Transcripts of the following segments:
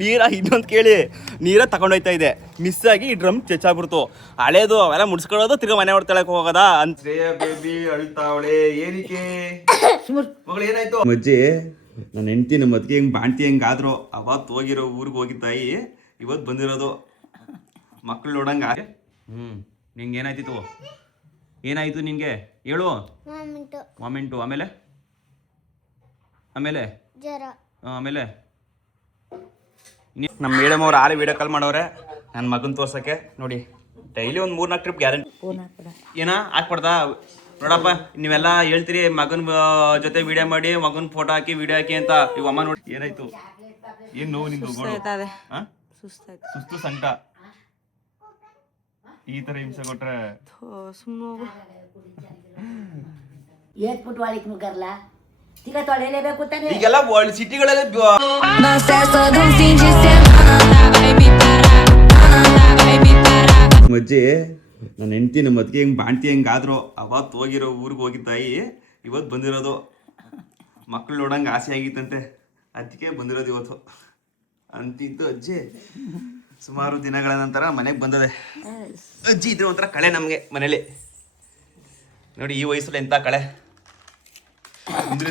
ನೀರ ಇನ್ನೊಂದು ಕೇಳಿ ನೀರ ತಗೊಂಡೋಯ್ತಾ ಇದೆ, ಮಿಸ್ ಆಗಿ ಈ ಡ್ರಮ್ ಚೆಚ್ಚಾಗ್ಬಿಡ್ತು. ಹಳೇದು ಅವೆಲ್ಲ ಮುಡ್ಸ್ಕೊಳ್ಳೋದು, ತಿರ್ಗಾ ಮನೆ ಹೊಡ್ತಾಳಕ್ ಹೋಗೋದ ಅಂತ. ಶ್ರೇಯ ಬೇಬಿ ಅಳ್ತಾವಳೆ, ಏನಕ್ಕೆ ಮಗಳು ಏನಾಯ್ತು? ಅಜ್ಜಿ ನನ್ನ ಹೆಂಡ್ತಿ ನಮ್ಮ ಅದ್ಗೆ ಹೆಂಗ್ ಬಾಣ್ತಿ ಹೆಂಗಾದ್ರು ಅವತ್ತು ಹೋಗಿರೋ ಊರಿಗೆ ಹೋಗಿದ್ದಾಯಿ, ಇವತ್ತು ಬಂದಿರೋದು ಮಕ್ಳು ನೋಡಂಗ. ನಿಂಗೆ ಏನಾಯ್ತಿತ್ತು? ಏನಾಯ್ತು ನಿಂಗೆ ಹೇಳು. ವಾಮಿಂಟು, ಆಮೇಲೆ ಆಮೇಲೆ ಆಮೇಲೆ ನಮ್ಮ ಮೇಡಮ್ ಅವ್ರು ಆರೇ ವಿಡಿಯೋ ಕಾಲ್ ಮಾಡವ್ರೆ ನನ್ನ ಮಗನ ತೋರ್ಸಕ್ಕೆ. ನೋಡಿ ಡೈಲಿ ಒಂದು 3-4 ಟ್ರಿಪ್ ಗ್ಯಾರಂಟಿ. ಏನ ಹಾಕ್ಬಾರ್ದಾ? ನೋಡಪ್ಪ, ನೀವೆಲ್ಲ ಹೇಳ್ತೀರಿ ಮಗನ ಜೊತೆ ವಿಡಿಯೋ ಮಾಡಿ, ಮಗನ ಫೋಟೋ ಹಾಕಿ ವಿಡಿಯೋ ಹಾಕಿ ಅಂತ. ಇವ ಅಮ್ಮ ನೋಡಿ ಏನಾಯ್ತು? ಏನ್ ನೋವು ನಿಂದು? ಸುಸ್ತು ಸಂಕಟ. ಈ ತರ ಹಿಂಸೆ ಕೊಟ್ರೆ ಈಗೆಲ್ಲ ಸಿಟಿಗಳಲ್ಲಿ ಅಜ್ಜಿ ನನ್ನ ಹೆಂಡ್ತಿ ನಮ್ಮ ಅದ್ಗೆ ಹೆಂಗ್ ಬಾಣ್ತಿ ಹೆಂಗಾದ್ರು ಅವತ್ತು ಹೋಗಿರೋ ಊರಿಗೆ ಹೋಗಿದ್ದಾಯಿ, ಇವತ್ತು ಬಂದಿರೋದು ಮಕ್ಳು ನೋಡಂಗೆ ಆಸೆ ಆಗಿತ್ತಂತೆ, ಅದಕ್ಕೆ ಬಂದಿರೋದು ಇವತ್ತು ಅಂತಿದ್ದು. ಅಜ್ಜಿ ಸುಮಾರು ದಿನಗಳ ನಂತರ ಮನೆಗೆ ಬಂದದೆ. ಅಜ್ಜಿ ಇದ್ರೆ ಒಂಥರ ಕಳೆ ನಮಗೆ ಮನೇಲಿ. ನೋಡಿ ಈ ವಯಸ್ಸಲ್ಲಿ ಎಂಥ ಕಳೆ,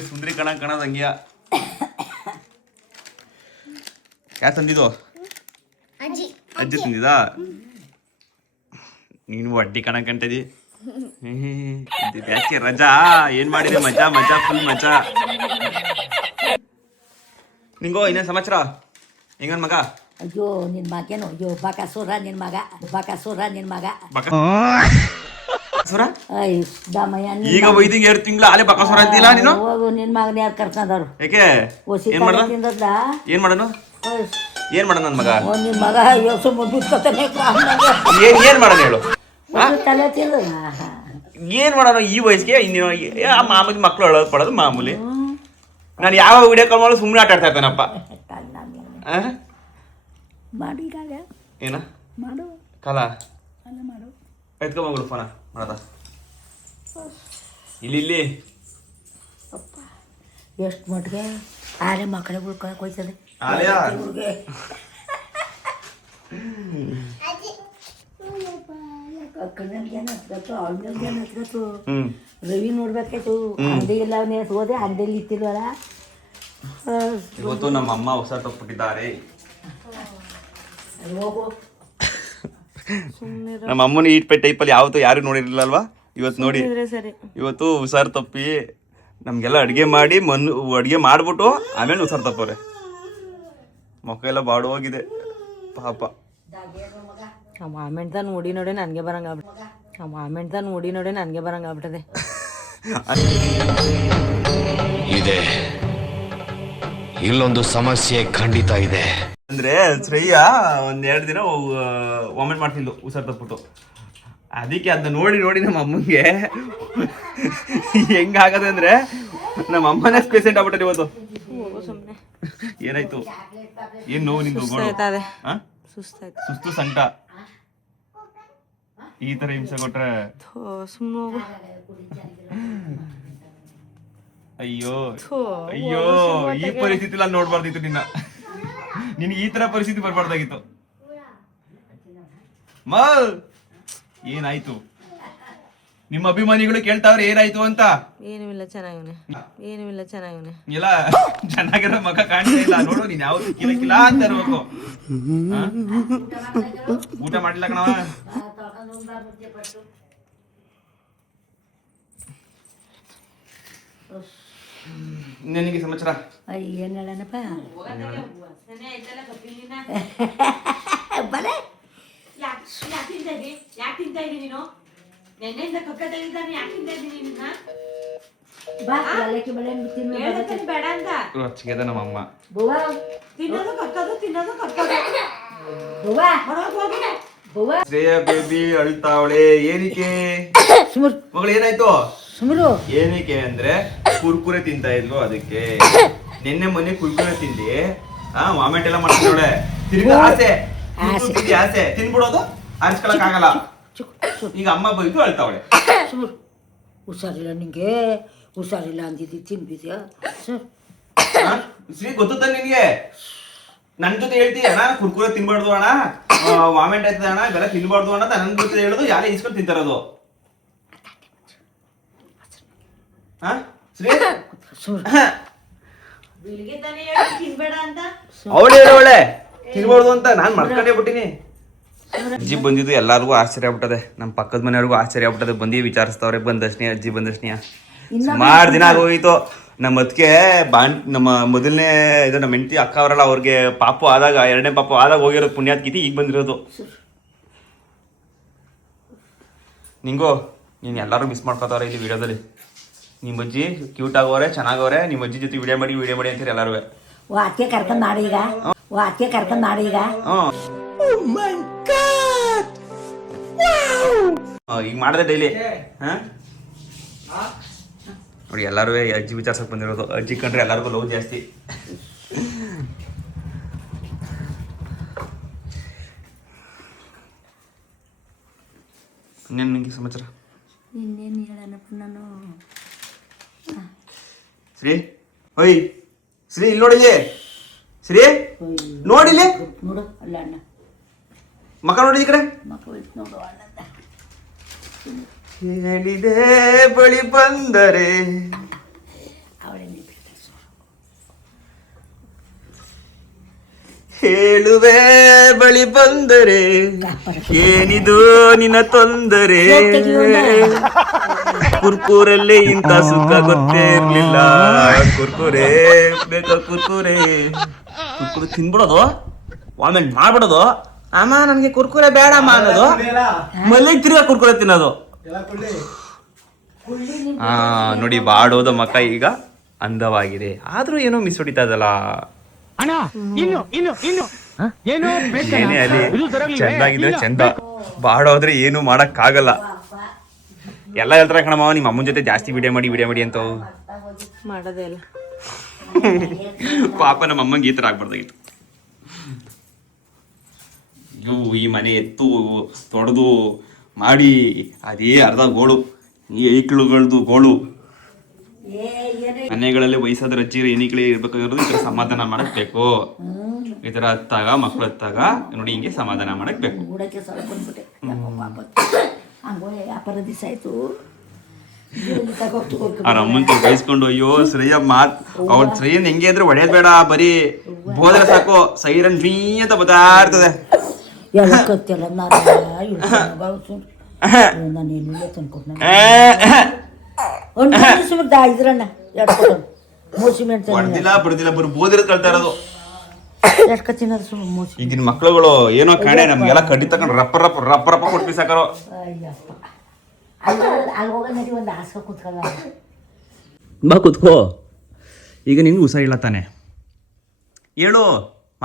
ಸುಂದ್ರಿ ಕಾಣೋದು ಹಂಗ್ಯ. ಯಾರು ತಂದಿದ್ದು? ಅಜ್ಜಿ ತಂದಿದ್ದಾ? ನೀನು ಅಡ್ಡಿ ಕಾಣಕಂತಿದ್ದಿ. ಯಾಕೆ ರಜಾ? ಏನ್ ಮಾಡಿದೆ? ಮಜಾ ಫುಲ್ ಮಜಾ. ನಿಂಗೋ ಇನ್ನೇನು ಸಮಾಚಾರ? ಹೆಂಗನ್ ಮಗ? ಅಯ್ಯೋ ನಿನ್ ಮಗೇನು? ಅಯ್ಯೋ ಬಕಾಸುರ ನಿನ್ ಮಗ. ಈಗ ವೈದಿಗೆ 2 ತಿಂಗಳು ಆಲೆ ಬಕಾಸುರ ಅಂತಿಲ್ಲ ನೀನು? ಹೋಗು, ನಿನ್ ಮಗನ ಯಾರು ಕರ್ಕೊಂಡವ್ರು? ಯಾಕೆ? ಏನ್ ಮಾಡೋಣ ನನ್ ಮಗ? ನಿನ್ ಮಗ ಯೋಸು ಮುದ್ದುತ್ತಾನೆ. ಏನ್ ಮಾಡೋಣ ಹೇಳು? ತಲೆ ತಿಂದ ಏನ್ ಮಾಡೋಣ ಈ ವಯಸ್ಸಿಗೆ? ಮಾಮೂಲಿ ಮಕ್ಳು ಅಳೋದು ಪಡೋದು ಮಾಮೂಲಿ. ನಾನು ಯಾವ ವಿಡಿಯೋ ಕಾಲ್ ಮಾಡೋ ಸುಮ್ಮನೆ ಆಟ ಆಡ್ತಾ ಇರ್ತಾನಪ್ಪ. ಮಾಡಿ ಏನ ಮಾಡು ಕಾಲ ಮಾಡು. ಎತ್ಕೊ ಮಗಳು ಫೋನ ಮಾಡದ. ಇಲ್ಲಿ ಎಷ್ಟು ಮಟ್ಟಿಗೆ ಆಲೆ ಮಕ್ಕಳೇ ಉಳ್ಕೊಳಕ್ ಹೋಯ್ತದೆ. ರವಿ ನೋಡ್ಬೇಕಾಯ್ತು. ಅಂಗಡಿ ಎಲ್ಲ ಹೋದೆ, ಅಂಗಡಿಯಲ್ಲಿ ಇತ್ತಿಲ್ವಲ್ಲ. ಇವತ್ತು ನಮ್ಮ ಅಮ್ಮ ಹೊಸ ತಪ್ಪಿಟ್ಟಿದ್ದಾರೆ. ನಮ್ಮ ಅಮ್ಮನ ಈಟ್ ಪೆ ಟೈಪಲ್ಲಿ ಯಾವತ್ತೂ ಯಾರು ನೋಡಿರ್ಲಿಲ್ಲಲ್ವಾ? ಇವತ್ತು ನೋಡಿ, ಇವತ್ತು ಹುಷಾರು ತಪ್ಪಿ ನಮ್ಗೆಲ್ಲ ಅಡುಗೆ ಮಾಡಿ ಅಡುಗೆ ಮಾಡ್ಬಿಟ್ಟು ಆಮೇಲೆ ಹುಷಾರು ತಪ್ಪವ್ರೆ. ಮೊಕ್ಕ ಎಲ್ಲ ಬಾಡು ಹೋಗಿದೆ ಪಾಪ. ಮಾಮೆಂಟ್ ನೋಡಿ ನನಗೆ ಬರಂಗಾಗ್ಬಿಟ್ಟದೆ. ಇದೆ, ಇಲ್ಲೊಂದು ಸಮಸ್ಯೆ ಖಂಡಿತ ಇದೆ. ಅಂದ್ರೆ ಶ್ರೇಯ 1-2 ದಿನ ವಾಮಿಟ್ ಮಾಡ್ತಿದ್ಲು ಹುಷಾರು ತಪ್ಪಿಟ್ಟು. ಅದಕ್ಕೆ ಅದನ್ನ ನೋಡಿ ನಮ್ಮ ಅಮ್ಮಂಗೆ ಹೆಂಗಾಗದೆ ಅಂದ್ರೆ ನಮ್ಮ ಅಮ್ಮನೇ ಪೇಷಂಟ್ ಆಗ್ಬಿಟ್ಟೆ ಇವತ್ತು. ಏನಾಯ್ತು? ಏನ್ ನೋವು ನಿಂದು? ಸುಸ್ತು ಸಂಕಟ. ಈ ತರ ಹಿಂಸೆ ಕೊಟ್ರೆ ಅಯ್ಯೋ ಈ ಪರಿಸ್ಥಿತಿ ನೋಡ್ಬಾರ್ದಿತ್ತು ನಿನ್ನ. ನಿನ್ಗೆ ಈ ತರ ಪರಿಸ್ಥಿತಿ ಬರ್ಬಾರ್ದಾಗಿತ್ತು. ಏನಾಯ್ತು? ನಿಮ್ಮ ಅಭಿಮಾನಿಗಳು ಕೇಳ್ತಾವ್ರೆ ಏನಾಯ್ತು ಅಂತ. ಏನೂ ಇಲ್ಲ, ಚೆನ್ನಾಗಿವ್ನೆ. ಇಲ್ಲ ಚೆನ್ನಾಗಿರೋ ಮಗ ಕಾಣ್ತಾ ಇಲ್ಲ ನೋಡು. ನೀನ್ ಯಾವ್ದು ಕಿಲಕಿಲ್ಲ ಅಂತ ಇರ್ಬೇಕು. ಊಟ ಮಾಡಿಲ್ಲ ಕಣವ. ನಿನಗೆ ಸಮಾಚಾರ ಏನ್ ಹೇಳನಪ್ಪ? ರೊಚ್ಚಿಗೆದ ನಮ್ಮಮ್ಮ. ಶ್ರೇಯ ಬೇಬಿ ಅಳ್ತಾವಳೆ, ಏನಕ್ಕೆ ಮಗಳು? ಏನಾಯ್ತು? ಏನಕ್ಕೆ ಅಂದ್ರೆ ಕುರ್ಕುರೆ ತಿಂತಾ ಇದ್ಲು, ಅದಕ್ಕೆ. ನಿನ್ನೆ ಮೊನ್ನೆ ಕುರ್ಕುರೆ ತಿಂದಿ ವಾಮಿಟ್ ಎಲ್ಲ ಮಾಡ್ತಿದ್ದಾಳೆ. ತಿರ್ಗಿ ಆಸೆ ತಿನ್ಬಿಡೋದು, ಆರಿಸ್ಕೊಳಕ್ ಆಗಲ್ಲ. ಈಗ ಅಮ್ಮ ಬೈದು ಅಳ್ತಾವಳೆ. ಹುಷಾರಿಲ್ಲ ನಿಂಗೆ, ಹುಷಾರಿಲ್ಲ ಅಂದಿದ್ದಿ ತಿನ್ಬಿದ್ಯಾ? ಶ್ರೀ ಗೊತ್ತ ನಿನ್ಗೆ? ನನ್ ಜೊತೆ ಹೇಳ್ತಿ ಅಣ್ಣ ಕುರ್ಕುರೆ ತಿನ್ಬಾರ್ದು ಅಣ್ಣ ವಾಮೆಂಟ್ ಆಯ್ತದ ಅಣ್ಣ ಇವೆಲ್ಲ ತಿನ್ಬಾರ್ದು ಅಣ್ಣ ನನ್ ಜೊತೆ ಹೇಳುದು ಯಾರೇ ಇಸ್ಕೊಂಡು ತಿಂತಾರದು ಅವಳು ಹೇಳೋಳೆ ತಿನ್ಬಾರ್ದು ಅಂತ ನಾನ್ ಮಾಡ್ಕೊಂಡೇ ಬಿಟ್ಟಿನಿ. ಅಜ್ಜಿ ಬಂದಿದ್ದು ಎಲ್ಲಾರ್ಗು ಆಶ್ಚರ್ಯ ಆಗ್ಬಿಟ್ಟದೆ, ನಮ್ಮ ಪಕ್ಕದ ಮನೆಯವ್ರಿಗೂ ಆಶ್ಚರ್ಯ ಆಗ್ಬಿಟ್ಟದೆ. ಬಂದು ವಿಚಾರಿಸ್ತವ್ರೆ ಬಂದಶ್ನಿ ಅಜ್ಜಿ ಬಂದಶ್ನಿಯ. ಸುಮಾರು ದಿನ ಆಗೋಗಿತ್ತು. ನಮ್ಮ ಅದಕ್ಕೆ ನಮ್ಮ ಮೊದಲನೇ ಇದು ನಮ್ಮ ಹೆಂಡತಿ ಅಕ್ಕ ಅವರಲ್ಲ, ಅವ್ರಿಗೆ ಪಾಪು ಆದಾಗ 2ನೇ ಪಾಪು ಆದಾಗ ಹೋಗಿರೋದು ಪುಣ್ಯಾತ್ಕಿತಿ, ಈಗ ಬಂದಿರೋದು. ನಿಂಗು ನೀನು ಎಲ್ಲರೂ ಮಿಸ್ ಮಾಡ್ಕೋತಾವ್ರೆ ಇಲ್ಲಿ ವಿಡಿಯೋದಲ್ಲಿ. ನಿಮ್ಮ ಅಜ್ಜಿ ಕ್ಯೂಟ್ ಆಗೋರೆ, ಚೆನ್ನಾಗವ್ರೆ. ನಿಮ್ಮ ಅಜ್ಜಿ ಜೊತೆ ವಿಡಿಯೋ ಮಾಡಿ ಅಂತೀರಿ ಎಲ್ಲರೂ. ಅತ್ತೆ ಕರ್ಕೊಂಡ್ ನಾಡಿ ಈಗ ಈಗ ಮಾಡಿದೆ ಡೈಲಿ. ನೋಡಿ ಎಲ್ಲರೂ ಅಜ್ಜಿ ವಿಚಾರಿಸಕ್ ಬಂದಿರೋದು. ಅಜ್ಜಿ ಕಂಡ್ರೆ ಎಲ್ಲರಿಗೂ ಲವ್ ಜಾಸ್ತಿ. ಇನ್ನೇನು ನಿಂಗೆ ಸಮಾಚಾರ? ಇನ್ನೇನು ಹೇಳೋಣಪ್ಪ ನಾನು. ಶ್ರೀ ಓಯ್ ಶ್ರೀ ಇಲ್ಲಿ ನೋಡಿಲಿ. ಶ್ರೀ ನೋಡಿಲಿ, ನೋಡು ಅಲ್ಲ ಅಣ್ಣ ಮಕ್ಕ ನೋಡಿ ಈ ಕಡೆ. ಮಕ್ಕಳು ನೋಡು ಅಣ್ಣ ಹೇಳಿದೆ ಬಳಿ ಬಂದರೆ ಹೇಳುವೆ ಬಳಿ ಬಂದರೆ ಏನಿದು ನಿನ್ನ ತೊಂದರೆ. ಕುರ್ಕುರಲ್ಲೇ ಇಂಥ ಸುಖ ಗೊತ್ತೇ ಇರ್ಲಿಲ್ಲ. ಕುರ್ಕುರೆ ಬೇಕಾ ಕುರ್ಕುರೆ ತಿನ್ಬಿಡೋದು, ವಾಮೆಂಟ್ ಮಾಡ್ಬಿಡೋದು. ಅಮ್ಮ ನನ್ಗೆ ಕುರ್ಕುರೆ ಬೇಡಮ್ಮ ಅನ್ನೋದು, ಮಲ್ಲಿಗೆ ತಿರ್ಗಾ ಕುರ್ಕುರೆ ತಿನ್ನೋದು. ನೋಡಿ ಬಾಡೋದ ಮಕ್ಕ ಈಗ ಅಂದವಾಗಿದೆ, ಆದ್ರೂ ಏನೋ ಮಿಸ್ ಹೊಡಿತಾ ಇದಲ್ಲ. ಏನೇ ಅಲ್ಲಿ ಚೆಂದಾಗಿದ್ರೆ ಚಂದ, ಬಾಡೋದ್ರೆ ಏನು ಮಾಡಕ್ ಆಗಲ್ಲ. ಎಲ್ಲ ಹೇಳ್ತಾರೆ ಕಣಮ್ಮ ನಿಮ್ಮ ಅಮ್ಮನ ಜೊತೆ ಜಾಸ್ತಿ ವಿಡಿಯೋ ಮಾಡಿ ಅಂತ ಮಾಡೋದೇ ಇಲ್ಲ. ಪಾಪ ನಮ್ಮ ಅಮ್ಮಂಗೆ ಈ ತರ ಆಗ್ಬಾರ್ದಾಗಿತ್ತು. ಈ ಮನೆ ಎತ್ತು ತೊಡೆದು ಮಾಡಿ ಅದೇ ಅರ್ಧ ಗೋಳು, ಈ ಐಕ್ಳುಗಳದು ಗೋಳು. ಮನೆಗಳಲ್ಲಿ ವಯಸ್ಸಾದ ಅಜ್ಜಿ ಏನಿಕ್ಳಿ ಇರ್ಬೇಕಾಗಿರೋದು ಈ ತರ ಸಮಾಧಾನ ಮಾಡಕ್ ಬೇಕು. ಈ ತರ ಹತ್ತಾಗ ಮಕ್ಳು ಹತ್ತಾಗ ನೋಡಿ ಹಿಂಗೆ ಸಮಾಧಾನ ಮಾಡಕ್ ಬೇಕು. ವ್ಯಾಪಾರ ದಿವಸ ಆಯ್ತು ಅವ್ರ ಅಮ್ಮನ ಬಯಸ್ಕೊಂಡು ಅಯ್ಯೋ ಶ್ರೇಯ ಅವ್ರ ಶ್ರೇಯನ್ ಹೆಂಗೆ ಅಂದ್ರೆ ಹೊಡೆಯೋದ್ ಬೇಡ, ಬರೀ ಬೋದ್ರೆ ಸಾಕು ಸೈರನ್ ಜೀ ಅಂತ ಬತ್ತಾ ಇರ್ತದೆ. ಎಲ್ಲ ಕತ್ತಿಲ್ಲ ನಾನು ಎಲ್ಲಿಲ್ಲ ತಂದ್ಕೊಟ್ಟು ಇದ್ರಣ್ಣ ಹೊಡೆದಿಲ್ಲ ಬಡ್ದಿಲ್ಲ ಬರೀ ಬೋದಿರೋದ್ ಕಳ್ತಾ ಇರೋದು. ಎಷ್ಟು ತಿನ್ನೋದು ಸುಮ್ಮನೆ ಮೋಸಿ. ಈಗಿನ ಮಕ್ಳುಗಳು ಏನೋ ಕಾಣೆ ನಮ್ಗೆಲ್ಲ ಕಡ್ಡಿ ತಗೊಂಡು ರಪ್ಪ ಕೊಟ್ಟು ಸಾಕಾರೋ. ಅಯ್ಯಪ್ಪ ಅಲ್ಲಿ ಹೋಗ ನಡಿ ಒಂದು ಹಾಸ್ಕ ಕೂತ್ಕೊಳ್ಳ ಬಾ ಕೂತ್ಕೋ. ಈಗ ನಿಂಗೆ ಹುಷಾರಿಲ್ಲ ತಾನೆ, ಹೇಳು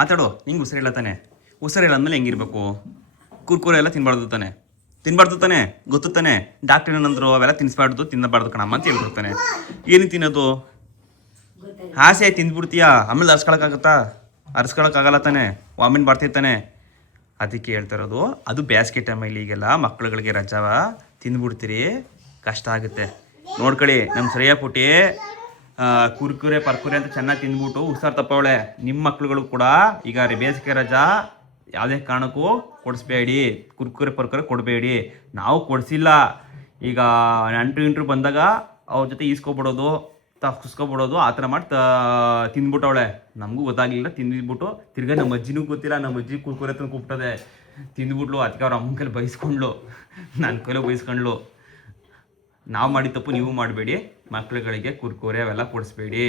ಮಾತಾಡು. ನಿಂಗೆ ಹುಷಾರಿಲ್ಲ ತಾನೆ, ಹುಷಾರಿಲ್ಲ ಅಂದಮೇಲೆ ಹೆಂಗಿರ್ಬೇಕು? ಕುರ್ಕುರೆ ಎಲ್ಲ ತಿನ್ಬಾರ್ದು ತಾನೆ ಗೊತ್ತು ತಾನೆ. ಡಾಕ್ಟರ್ ಏನಂದ್ರು ಅವೆಲ್ಲ ತಿನ್ನಬಾರ್ದು ಕಣಮ್ಮ ಅಂತ ಹೇಳ್ಬಿಡ್ತಾನೆ. ಏನು ತಿನ್ನೋದು? ಆಸೆ ತಿಂದ್ಬಿಡ್ತೀಯಾ, ಆಮೇಲೆ ಅರ್ಸ್ಕೊಳಕ್ಕಾಗಲ್ಲ ತಾನೆ, ವಾಮಿನ್ ಬರ್ತಿರ್ತಾನೆ. ಅದಕ್ಕೆ ಹೇಳ್ತಾ ಇರೋದು, ಅದು ಬೇಸಿಗೆ ಟೈಮಲ್ಲಿ ಈಗೆಲ್ಲ ಮಕ್ಳುಗಳಿಗೆ ರಜಾವ ತಿಂದ್ಬಿಡ್ತೀರಿ, ಕಷ್ಟ ಆಗುತ್ತೆ. ನೋಡ್ಕೊಳ್ಳಿ ನಮ್ಮ ಶ್ರೇಯ ಪುಟಿ ಕುರ್ಕುರೆ ಪರ್ಕುರೆ ಅಂತ ಚೆನ್ನಾಗಿ ತಿಂದ್ಬಿಟ್ಟು ಹುಷಾರು ತಪ್ಪವಳೆ. ನಿಮ್ಮ ಮಕ್ಳುಗಳು ಕೂಡ ಈಗ ಬೇಸಿಗೆ ರಜಾ ಯಾವುದೇ ಕಾರಣಕ್ಕೂ ಕೊಡಿಸ್ಬೇಡಿ, ಕುರ್ಕುರೆ ಪರ್ಕುರೆ ಕೊಡಬೇಡಿ. ನಾವು ಕೊಡಿಸಿಲ್ಲ. ಈಗ ನೆಂಟ್ರು ಬಂದಾಗ ಅವ್ರ ಜೊತೆ ಈಸ್ಕೊಬಿಡೋದು, ಕುಸ್ಕೊಬಿಡೋದು, ಆ ಥರ ಮಾಡಿ ತಿಂದ್ಬಿಟ್ಟವಳೆ. ನಮಗೂ ಗೊತ್ತಾಗಲಿಲ್ಲ, ತಿಂದ್ಬಿಟ್ಟು ತಿರ್ಗಾ ನಮ್ಮ ಅಜ್ಜಿನೂ ಗೊತ್ತಿಲ್ಲ. ನಮ್ಮ ಅಜ್ಜಿ ಕುರ್ಕುರೆ ತಂದು ಕೂಗ್ತದೆ, ತಿಂದ್ಬಿಟ್ಲು. ಅದಕ್ಕೆ ಅವ್ರ ಅಮ್ಮನ ಕೈಲಿ ಬೈಸ್ಕೊಂಡ್ಲು, ನನ್ನ ಕೈಲೂ ಬೈಸ್ಕೊಂಡ್ಲು. ನಾವು ಮಾಡಿ ತಪ್ಪು ನೀವು ಮಾಡಬೇಡಿ, ಮಕ್ಳುಗಳಿಗೆ ಕುರ್ಕುರೆ ಅವೆಲ್ಲ ಕೊಡಿಸ್ಬೇಡಿ.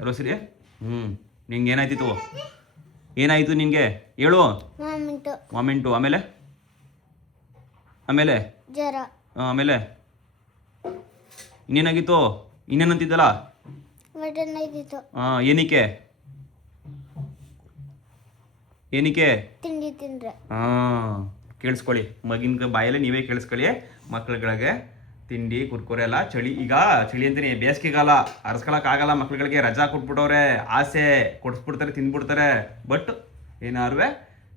ಅಲ್ವ ಸರಿ? ನಿಂಗೆ ಏನಾಯ್ತು ನಿನಗೆ ಹೇಳು. ವಾಮಿಂಟು, ಆಮೇಲೆ ಜ್ವರ, ಆಮೇಲೆ ಇನ್ನೇನಾಗಿತ್ತು? ಇನ್ನೇನಂತಿದ್ದಲ್ಲ? ಏನಕ್ಕೆ ತಿಂಡಿ ತಿಂದ್ರೆ? ಕೇಳಿಸ್ಕೊಳ್ಳಿ, ಮಗಿನ ಬಾಯಲ್ಲೇ ನೀವೇ ಕೇಳಿಸ್ಕೊಳ್ಳಿ. ಮಕ್ಳುಗಳಿಗೆ ತಿಂಡಿ ಕುರ್ಕುರೆ ಎಲ್ಲ ಈಗ ಚಳಿ ಅಂತೀನಿ, ಬೇಸಿಗೆಗಾಲ ಅರ್ಸ್ಕೊಳಕ್ಕಾಗಲ್ಲ. ಮಕ್ಳುಗಳಿಗೆ ರಜಾ ಕೊಟ್ಬಿಟ್ಟವ್ರೆ, ಆಸೆ ಕೊಡಿಸ್ಬಿಡ್ತಾರೆ, ತಿಂದ್ಬಿಡ್ತಾರೆ. ಬಟ್ ಏನಾರು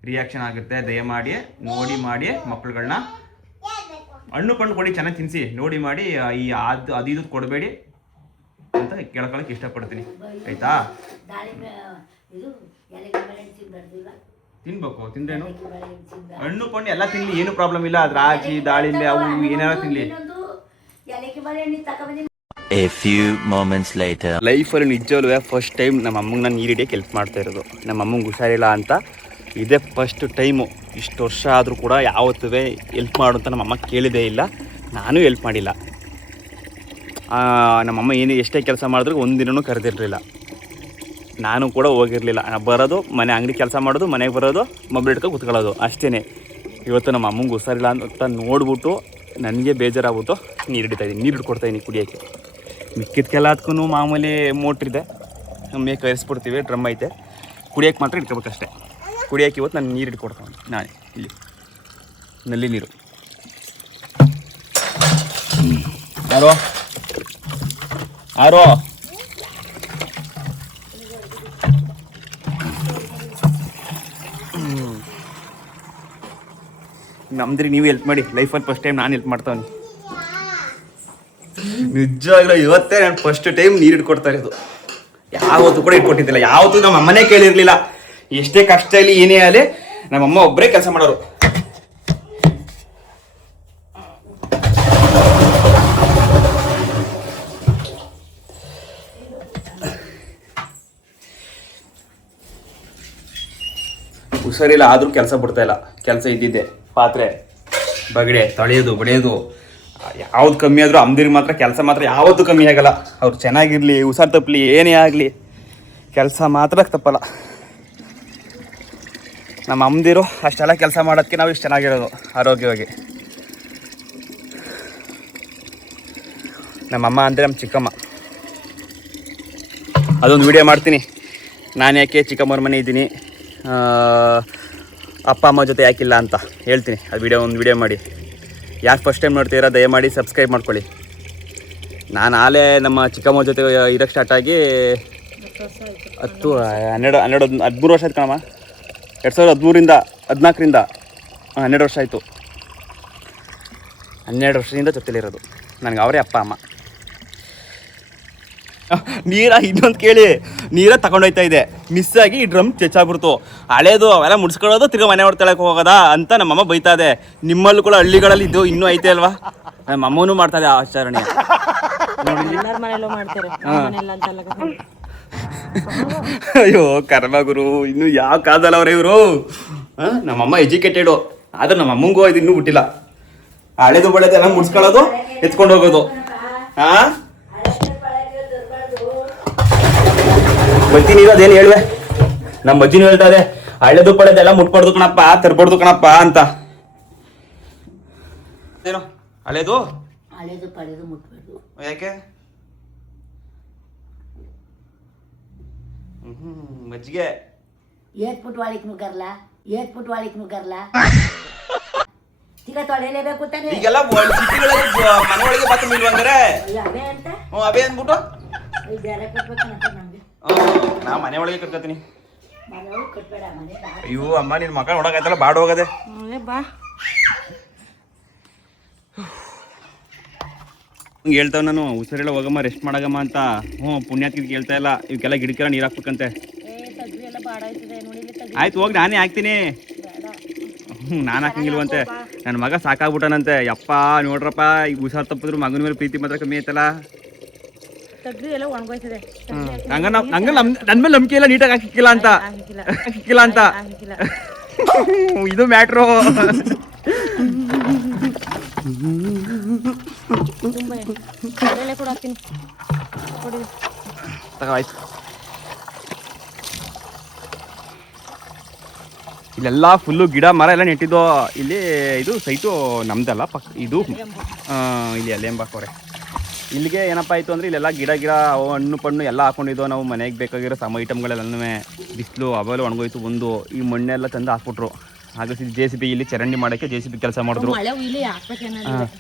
ರಿಯಾಕ್ಷನ್ ಆಗುತ್ತೆ. ದಯಮಾಡಿ ನೋಡಿ ಮಾಡಿ ಮಕ್ಳುಗಳನ್ನ ಹಣ್ಣು ಪಣ್ಣು ಕೊಡಿ, ಚೆನ್ನಾಗಿ ತಿನ್ನಿಸಿ, ನೋಡಿ ಮಾಡಿ. ಈ ಅದು ಕೊಡಬೇಡಿ ಅಂತ ಕೇಳ್ಕೊಳಕ್ಕೆ ಇಷ್ಟಪಡ್ತೀನಿ, ಆಯ್ತಾ? ತಿನ್ಬೇಕು, ತಿಂದ್ರೇನು ಹಣ್ಣು ಪಣ್ಣು ಎಲ್ಲ ತಿನ್ಲಿ, ಏನು ಪ್ರಾಬ್ಲಮ್ ಇಲ್ಲ. ದ್ರಾಕ್ಷಿ ದಾಳಿಂಬೆ ಅವು ಏನಾರು ತಿನ್ಲಿ. A few moments later. ಲೈಫಲ್ಲಿ ನಿಜವಲ್ಲೂ ಫಸ್ಟ್ ಟೈಮ್ ನಮ್ಮ ಅಮ್ಮಂಗೆ ನಾನು ನೀರು ಹಿಡಿಯೋಕೆ ಹೆಲ್ಪ್ ಮಾಡ್ತಾ ಇರೋದು. ನಮ್ಮ ಅಮ್ಮಂಗೆ ಹುಷಾರಿಲ್ಲ ಅಂತ ಇದೇ ಫಸ್ಟ್ ಟೈಮು. ಇಷ್ಟು ವರ್ಷ ಆದರೂ ಕೂಡ ಯಾವತ್ತೂ ಹೆಲ್ಪ್ ಮಾಡು ಅಂತ ನಮ್ಮಮ್ಮ ಕೇಳಿದೇ ಇಲ್ಲ, ನಾನು ಹೆಲ್ಪ್ ಮಾಡಿಲ್ಲ. ನಮ್ಮಮ್ಮ ಎಷ್ಟೇ ಕೆಲಸ ಮಾಡಿದ್ರು ಒಂದಿನೂ ಕರೆದಿರಲಿಲ್ಲ, ನಾನು ಕೂಡ ಹೋಗಿರಲಿಲ್ಲ. ಬರೋದು ಮನೆ ಅಂಗಡಿ ಕೆಲಸ ಮಾಡೋದು, ಮನೆಗೆ ಬರೋದು, ಮೊಬೈಲ್ ಇಟ್ಕೊಂಡು ಕೂತ್ಕೊಳ್ಳೋದು ಅಷ್ಟೇ. ಇವತ್ತು ನಮ್ಮ ಅಮ್ಮಂಗೆ ಹುಷಾರಿಲ್ಲ ಅಂತ ನೋಡ್ಬಿಟ್ಟು ನನಗೆ ಬೇಜಾರಾಗ್ಬಿಟ್ಟು ನೀರು ಹಿಡಿತಾಯಿದ್ದೀನಿ, ನೀರು ಹಿಡ್ಕೊಡ್ತಾಯಿದ್ದೀನಿ ಕುಡಿಯೋಕ್ಕೆ. ಮಿಕ್ಕಿದ್ಕೆಲ್ಲ ಅದಕ್ಕೂ ಮಾಮೂಲಿ ಮೋಟ್ರಿದೆ, ಮೇಕೆ ಕರೆಸ್ಬಿಡ್ತೀವಿ, ಡ್ರಮ್ ಐತೆ. ಕುಡಿಯೋಕ್ಕೆ ಮಾತ್ರ ಇಟ್ಕೋಬೇಕಷ್ಟೆ. ಕುಡಿಯೋಕ್ಕೆ ಇವತ್ತು ನಾನು ನೀರು ಹಿಡ್ಕೊಡ್ತಾನೆ ನಾಳೆ. ಇಲ್ಲಿ ನಲ್ಲಿ ನೀರು ಯಾರೋ ಯಾರೋ ನಮ್ದ್ರಿ ನೀವು ಹೆಲ್ಪ್ ಮಾಡಿ. ಲೈಫಲ್ಲಿ ಫಸ್ಟ್ ಟೈಮ್ ನಾನು ಹೆಲ್ಪ್ ಮಾಡ್ತಾವನಿ. ನಿಜವಾಗ್ಲೂ ಇವತ್ತೇ ನಾನು ಫಸ್ಟ್ ಟೈಮ್ ನೀರು ಇಟ್ಕೊಡ್ತಾ ಇರೋದು. ಯಾವತ್ತೂ ಕೂಡ ಇಟ್ಕೊಟ್ಟಿದ್ದಿಲ್ಲ, ಯಾವತ್ತೂ ನಮ್ಮ ಅಮ್ಮನೇ ಕೇಳಿರಲಿಲ್ಲ. ಎಷ್ಟೇ ಕಷ್ಟ ಇಲ್ಲಿ ಏನೇ ಆಗಲಿ ನಮ್ಮಮ್ಮ ಒಬ್ಬರೇ ಕೆಲಸ ಮಾಡೋರು. ಹುಷಾರಿಲ್ಲ ಆದರೂ ಕೆಲಸ ಬಿಡ್ತಾ ಇಲ್ಲ. ಕೆಲಸ ಇದ್ದಿದ್ದೆ, ಪಾತ್ರೆ ಬಗಡೆ ತೊಳೆಯೋದು ಬಡಿಯೋದು ಯಾವ್ದು ಕಮ್ಮಿ ಆದರೂ ಅಮ್ದಿರಿಗೆ ಮಾತ್ರ ಕೆಲಸ ಮಾತ್ರ ಯಾವತ್ತೂ ಕಮ್ಮಿ ಆಗಲ್ಲ. ಅವ್ರು ಚೆನ್ನಾಗಿರಲಿ, ಹುಷಾರು ತಪ್ಪಲಿ, ಏನೇ ಆಗಲಿ ಕೆಲಸ ಮಾತ್ರ ತಪ್ಪಲ್ಲ. ನಮ್ಮ ಅಮ್ಮದಿರು ಅಷ್ಟೆಲ್ಲ ಕೆಲಸ ಮಾಡೋದಕ್ಕೆ ನಾವು ಇಷ್ಟು ಚೆನ್ನಾಗಿರೋದು ಆರೋಗ್ಯವಾಗಿ. ನಮ್ಮಮ್ಮ ಅಂದರೆ ನಮ್ಮ ಚಿಕ್ಕಮ್ಮ. ಅದೊಂದು ವಿಡಿಯೋ ಮಾಡ್ತೀನಿ, ನಾನು ಯಾಕೆ ಚಿಕ್ಕಮ್ಮವ್ರ ಮನೆ ಇದ್ದೀನಿ, ಅಪ್ಪ ಅಮ್ಮ ಜೊತೆ ಯಾಕಿಲ್ಲ ಅಂತ ಹೇಳ್ತೀನಿ. ಅದು ಒಂದು ವಿಡಿಯೋ ಮಾಡಿ. ಯಾಕೆ ಫಸ್ಟ್ ಟೈಮ್ ನೋಡ್ತೀರಾ ದಯಮಾಡಿ ಸಬ್ಸ್ಕ್ರೈಬ್ ಮಾಡ್ಕೊಳ್ಳಿ. ನಾನು ಆಲೇ ನಮ್ಮ ಚಿಕ್ಕಮ್ಮ ಜೊತೆ ಇರೋಕ್ಕೆ ಸ್ಟಾರ್ಟಾಗಿ 13 ವರ್ಷ ಆಯ್ತು ಕಣಮ್ಮ. 2013ರಿಂದ 14ರಿಂದ 12 ವರ್ಷ ಆಯಿತು. 12 ವರ್ಷದಿಂದ ಜೊತೆಲಿರೋದು. ನನಗೆ ಅವರೇ ಅಪ್ಪ ಅಮ್ಮ. ಇನ್ನೊಂದು ಕೇಳಿ, ನೀರ ತಗೊಂಡೋಯ್ತಾ ಇದೆ, ಮಿಸ್ ಆಗಿ ಈ ಡ್ರಮ್ ಚೆಚ್ಚಾಗ್ಬಿಡ್ತು. ಹಳೇದು ಅವೆಲ್ಲ ಮುಡ್ಸ್ಕೊಳ್ಳೋದು, ತಿರ್ಗಾ ಮನೆ ಹೊಡ್ತಳಕ್ಕೆ ಹೋಗೋದಾ ಅಂತ ನಮ್ಮಮ್ಮ ಬೈತಾ ಇದೆ. ನಿಮ್ಮಲ್ಲೂ ಕೂಡ ಹಳ್ಳಿಗಳಲ್ಲಿ ಇದು ಇನ್ನೂ ಐತೆ ಅಲ್ವಾ? ನಮ್ಮಮ್ಮನೂ ಮಾಡ್ತಾ ಇದೆ ಆಚರಣೆ. ಅಯ್ಯೋ ಕರ್ಮ ಗುರು, ಇನ್ನು ಯಾವ ಕಾಲದಲ್ಲಿ ಅವ್ರೆ ಇವರು. ನಮ್ಮಮ್ಮ ಎಜುಕೇಟೆಡು, ಆದ್ರೆ ನಮ್ಮ ಅಮ್ಮಂಗೂ ಇದು ಇನ್ನೂ ಬಿಟ್ಟಿಲ್ಲ. ಹಳೇದು ಬಳೆದೆಲ್ಲ ಮುಡ್ಸ್ಕೊಳ್ಳೋದು, ಎತ್ಕೊಂಡು ಹೋಗೋದು. ಬಜ್ಜಿನ ಇರೋದೇನು ಹೇಳುವೆ, ನಮ್ಮ ಬಜ್ಜಿನೂ ಹೇಳ್ತಾರೆ ಹಳೇದು ಪಳೆದೆಲ್ಲ ಮುಟ್ಬಾರ್ದು ಕಣಪ್ಪ, ತರ್ಬಾರ್ದು ಕಣಪ್ಪ ಅಂತ. ಏನು ಹಳೇದು ಹಳೇದು ಪಳೆದು ಮುಟ್ಬಾರ್ದು ಯಾಕೆ? ಮಜ್ಜಿಗೆ ಏತ್ಬಿಟ್ಟು ವಾಳಿಕ್ ನುಗ್ಗರ್ಲ, ಏತ್ಬಿಟ್ಟು ವಾಳಿಕ್ ನುಗ್ಗರ್ಲ. ಈಗ ತೊಳೆಯಲೇಬೇಕು ತಾನೆ. ಈಗೆಲ್ಲ ಸಿಟಿಗಳಲ್ಲಿ ಮನೆ ಒಳಗೆ ಬಾತ್ರೂಮ್ ಇಲ್ವಂಗಾರೆ ಅವೇ ಅಂತ ಅವೇ ಅಂದ್ಬಿಟ್ಟು ಬೇರೆ ಕಟ್ಬೇಕಂತ ನಮ್ಗೆ. ನಾ ಮನೆ ಒಳಗೆ ಕಟ್ಕೋತೀನಿ. ಮನೆಯೊಳಗೆ ಕಟ್ಬೇಡ, ಮನೆ. ಅಯ್ಯೋ ಅಮ್ಮ, ನಿನ್ನ ಮಕ್ಕ ನೋಡಕಾಯ್ತಲ್ಲ, ಬಾಡ್ ಹೋಗದೆ ಬಾ. ಹಂಗೆ ಹೇಳ್ತಾವ ನಾನು, ಹುಷಾರೆಲ್ಲ ಹೋಗಮ್ಮ, ರೆಸ್ಟ್ ಮಾಡಗಮ್ಮ ಅಂತ. ಪುಣ್ಯಾತ್ಕಿಗೆ ಕೇಳ್ತಾ ಇಲ್ಲ, ಇವಕ್ಕೆಲ್ಲ ಗಿಡಕ್ಕೆಲ್ಲ ನೀರು ಹಾಕ್ಬೇಕಂತೆ. ಆಯ್ತು ಹೋಗಿ ನಾನೇ ಹಾಕ್ತೀನಿ. ನಾನು ಹಾಕಂಗಿಲ್ವಂತೆ. ನನ್ನ ಮಗ ಸಾಕಾಗ್ಬಿಟ್ಟನಂತೆ. ಯಪ್ಪ ನೋಡ್ರಪ್ಪ, ಈಗ ಹುಷಾರು ತಪ್ಪಿದ್ರು ಮಗನ ಮೇಲೆ ಪ್ರೀತಿ ಮಾತ್ರ ಕಮ್ಮಿ ಆಯ್ತಲ್ಲ. ಹಂಗ ನನ್ನ ಮೇಲೆ ನಂಬಿಕೆ ಇಲ್ಲ, ನೀಟಾಗಿ ಹಾಕಿಕ್ಕಿಲ್ಲ ಅಂತ. ಹಾಕಿಕ್ಕಿಲ್ಲ ಅಂತ ಇದು ಮ್ಯಾಟ್ರು. ಆಯ್ತು, ಇಲ್ಲೆಲ್ಲ ಫುಲ್ಲು ಗಿಡ ಮರ ಎಲ್ಲ ನೆಟ್ಟಿದ್ದು. ಇಲ್ಲಿ ಇದು ಸೈಟು ನಮ್ದಲ್ಲ, ಇದು ಇಲ್ಲಿ ಅಲ್ಲೇಂಬಾಕೋರೆ. ಇಲ್ಲಿಗೆ ಏನಪ್ಪ ಆಯಿತು ಅಂದರೆ ಇಲ್ಲೆಲ್ಲ ಗಿಡ ಹಣ್ಣು ಪಣ್ಣು ಎಲ್ಲ ಹಾಕೊಂಡಿದ್ದು. ನಾವು ಮನೆಗೆ ಬೇಕಾಗಿರೋ ಸಮ ಐಟಮ್ಗಳೆಲ್ಲನೂ ಬಿಸಿಲು ಅವೆಲ್ಲ ಒಣಗೋಯ್ತು. ಒಂದು ಈ ಮಣ್ಣೆಲ್ಲ ತಂದು ಹಾಕ್ಬಿಟ್ರು. ಹಾಗೆ JCB ಇಲ್ಲಿ ಚರಂಡಿ ಮಾಡೋಕ್ಕೆ JCB ಕೆಲಸ ಮಾಡಿದ್ರು.